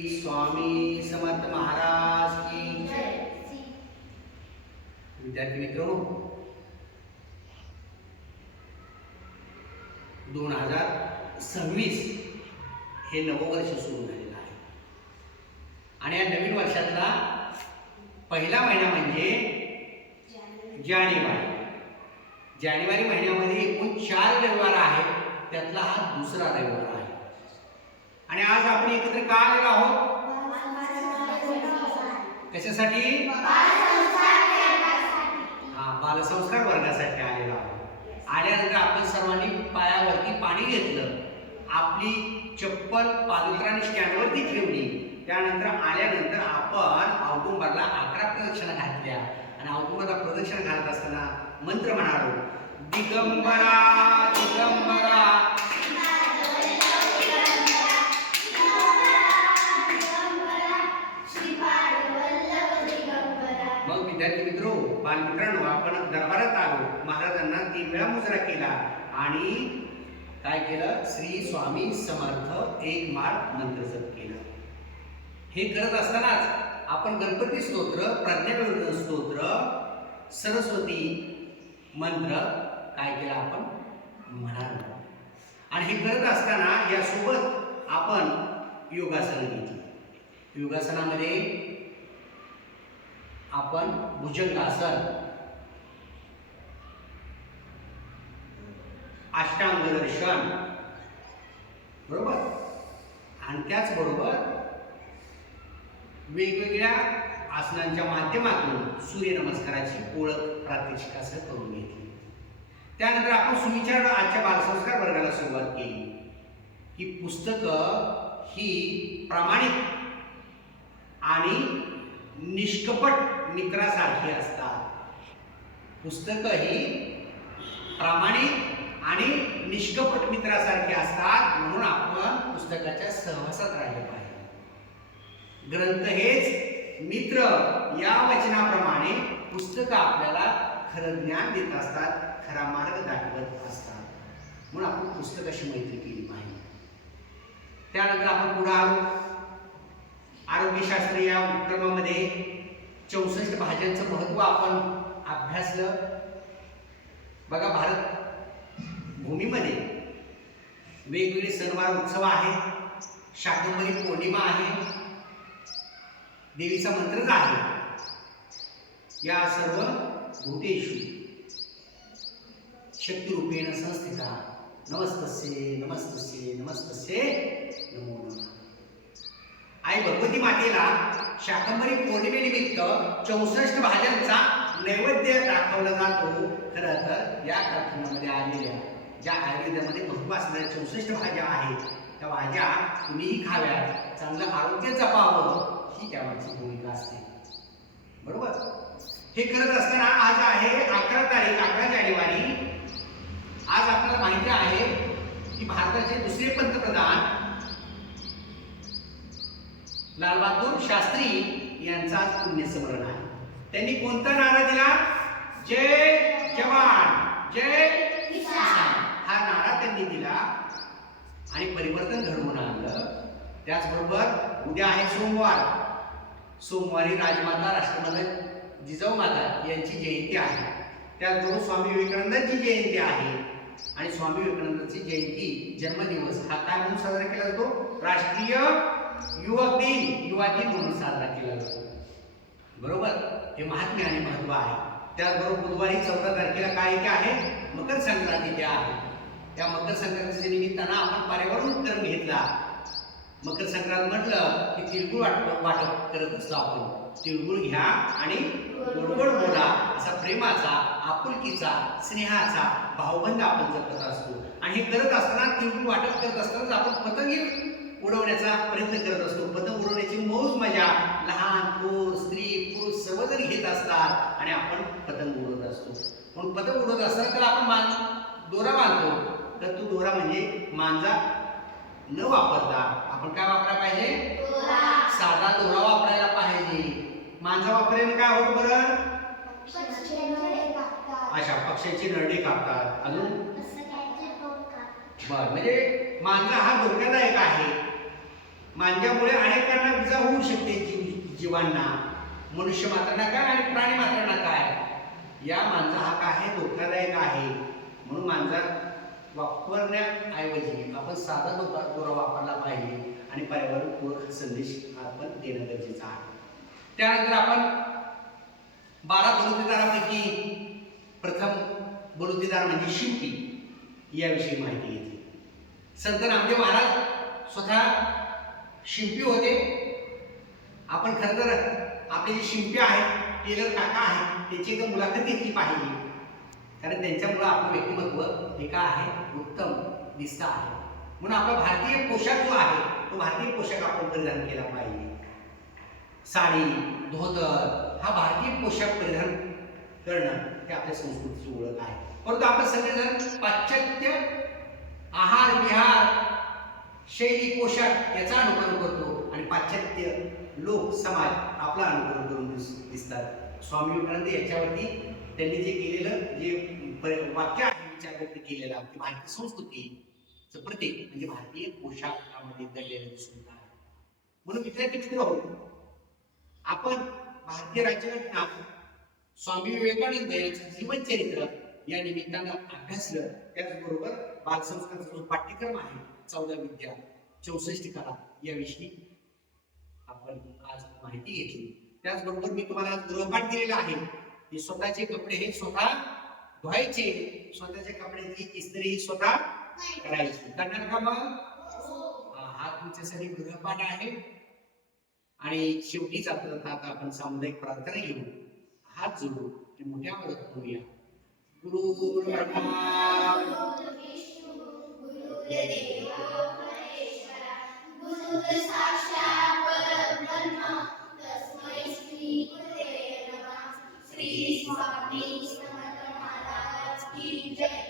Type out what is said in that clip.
स्वामी समर्थ महाराज की जय। विद्यार्थी मित्रों, 2026 हे नववर्ष सुरू झालेलं आहे आणि या नवीन वर्षातला पहिला महिना म्हणजे जानेवारी महिन्यामध्ये एकूण 4 रविवार आहेत, त्यातला हा दुसरा रविवार आहे. आणि आज आपण एकत्र का आलेलो आहोत? कशासाठी? बालसंस्कार वर्गासाठी आलेलो आहोत. आल्यानंतर आपण सर्वांनी पायावरती पाणी घेतलं, आपली चप्पल पादत्राणी स्टँडवरती ठेवली. त्यानंतर आल्यानंतर आपण औदुंबरला 11 प्रदक्षिणा घातल्या आणि औदुंबरला प्रदक्षिणा घालत असताना मंत्र म्हणालो, दिगंबरा दिगंबरा. मग विद्यार्थी मित्रो, बालमित्रांनो, आपण दरबारात आलो, महाराजांना 3 वेळा मुजरा केला आणि काय केलं? श्री स्वामी समर्थ एक माळ मंत्र जप केला. हे करत असतानाच आपण गणपती स्तोत्र, प्रज्ञाविवर्धन स्तोत्र, सरस्वती मंत्र काय केला? आपण म्हणालो. आणि हे करत असताना यासोबत आपण योगासन घेतली. योगासनामध्ये आपण भुजंगासन, अष्टांग दर्शन, बरोबर, आणि त्याचबरोबर वेगवेगळ्या आसनांच्या माध्यमातून सूर्यनमस्काराची ओळख प्रात्यक्षिकासह करून घेतली. त्यानंतर आपण सुविचार आजच्या बालसंस्कार वर्गाला सुरुवात केली. ही पुस्तकं ही प्रामाणिक आणि निष्कपट मित्रासारखी असतात. पुस्तकं ही प्रामाणिक आणि निष्कपट मित्रासारखी असतात, म्हणून आपण पुस्तकाच्या सहवासात राहिले पाहिजे. ग्रंथ हेच मित्र या वचनाप्रमाणे पुस्तकं आपल्याला खरं ज्ञान देत असतात, खरा मार्ग दाखवत असतात, म्हणून आपण पुस्तकाशी मैत्री केली पाहिजे. त्यानंतर आपण पुढे आलो. आरोग्यशास्त्र या उपक्रमामध्ये 64 भाज्यांचं महत्त्व आपण अभ्यासलं. बघा, भारत भूमीमध्ये वेगवेगळे सणवार उत्सव आहेत. शाकंभरी पौर्णिमा आहे, देवीचा मंत्रच आहे. या सर्व भूतेषु शक्तिरूपेण संस्थिता नमस्तस्ये नमस्तस्ये नमस्तस्ये नमो नमः. आई भगवती मातेला शाकंभरी पौर्णिमेनिमित्त 64 भाज्यांचा नैवेद्य दाखवला जातो. खरं तर या कथनामध्ये आलेल्या ज्या आयुर्वेदामध्ये महत्त्व असणाऱ्या 64 भाज्या आहेत, त्या भाज्या तुम्हीही खाव्यात, चांगलं आरोग्य जपावं, ही त्यामागची भूमिका असते, बरोबर. हे करत असताना आज आहे 11 तारीख, 11 जानेवारी. आज आपल्याला माहिती आहे की भारताचे दुसरे पंतप्रधान लालबहादूर शास्त्री यांचा आज पुण्यस्मरण आहे. त्यांनी कोणता नारा दिला? जय जवान जय किसान, हा नारा त्यांनी दिला आणि परिवर्तन घडवून आणलं. त्याचबरोबर उद्या आहे सोमवार. सोमवारी राजमाता राष्ट्रमाता जिजाऊ माता यांची जयंती आहे. त्याचबरोबर स्वामी विवेकानंदांची जयंती आहे आणि स्वामी विवेकानंदांची जयंती जन्मदिवस हा काय म्हणून साजरा केला जातो? राष्ट्रीय युवक दिन, युवा दिन म्हणून साजरा केला जातो, बरोबर. हे महात्म्य आणि महत्त्व आहे. त्याचबरोबर बुधवारी 14 तारखेला काय येते आहे? मकर संक्रांती आहे. त्या मकर संक्रांतीच्या निमित्तानं आपण पर्यावरण उपक्रम घेतला. मकर संक्रांत म्हटलं की तिळगुळ वाटप करत असतो आपण. तिळगुळ घ्या आणि गोड बोला, असा प्रेमाचा, आपुलकीचा, स्नेहाचा भावबंध आपण जपत असतो. आणि हे करत असताना, तिळगुळ वाटप करत असताना आपण पतंग उडवण्याचा प्रयत्न करत असतो. पतंग उडवण्याची मौज मजा लहान थोर, स्त्री पुरुष सर्वजण घेत असतात आणि आपण पतंग उडवत असतो. म्हणून पतंग उडवत असताना त्याला आपण दोरा बांधतो. तर तो दोरा म्हणजे मांजा न वापरता आपण काय वापरायला पाहिजे? साधा दोरा वापरायला पाहिजे. मांजा वापरल्याने काय होतं बरं? अशा पक्ष्यांची नरडे कापतात. अजून बरं, म्हणजे मांजा हा धोकादायक आहे. मांजामुळे अनेकांना जीवांना, मनुष्य मात्रांना काय आणि प्राणी मात्रांना काय, या मांजा हा काय आहे, धोकादायक आहे. म्हणून मांजा वापरण्याऐवजी आपण साधा दोरा वापरला पाहिजे आणि पर्यावरणपूरक संदेश आपण देणं गरजेचं आहे. त्यानंतर आपण 12 बलुतेदारापैकी प्रथम बलुतेदार म्हणजे शिंपी याविषयी माहिती घेतली. संत नामदेव महाराज स्वतः शिंपी होते. आपण खरं तर आपले जे शिंपी आहेत, टेलर काका आहेत, त्याची एक मुलाखत घेतली पाहिजे, कारण त्यांच्यामुळे आपलं व्यक्तिमत्व हे काय आहे, उत्तम दिसतं आहे. म्हणून आपला भारतीय पोशाख जो आहे तो भारतीय पोशाख आपण परिधान केला पाहिजे. साडी, धोतर हा भारतीय पोशाख परिधान करणं हे आपल्या संस्कृतीची ओळख आहे. परंतु आपण सगळेजण पाश्चात्य आहार विहार शैली पोशाख याचा अनुकरण करतो आणि पाश्चात्य लोक समाज आपला अनुकरण करून दिसतात. स्वामी विवेकानंद याच्यावरती त्यांनी जे केलेलं जे वाक्य आहे, विचार व्यक्त केलेला की भारतीय संस्कृतीचं प्रतीक म्हणजे भारतीय पोशाखामध्ये दडलेलं दिसून येत आहे. म्हणून विद्यार्थी मित्र, आपण भारतीय राज्यघटना स्वामी विवेकानंद यांचं जीवनचरित्र या निमित्तानं अभ्यासलं. त्याचबरोबर बालसंस्काराचा जो पाठ्यक्रम आहे 14 विद्या 64 कला याविषयी आपण आज माहिती घेतली. त्याचबरोबर मी तुम्हाला गृहपाठ दिलेला आहे की स्वतःचे कपडे हे स्वतः धुवायचे, स्वतःच्या कपड्याची इस्त्री ही स्वतः करायची. करणार का मग? हा तुमच्यासाठी गृहपाठ आहे. आणि शेवटीच आता आपण सामुदायिक प्रार्थना घेऊ, हात जोडू आणि मोठ्या आवाजात म्हणूया, गुरु ब्रह्मा गुरु विष्णू गुरुदेव महेश्वरा गुरु साक्षात परब्रह्म तस्मै श्री गुरुदेव नमः. श्री स्वामी समर्थ महाराज की जय.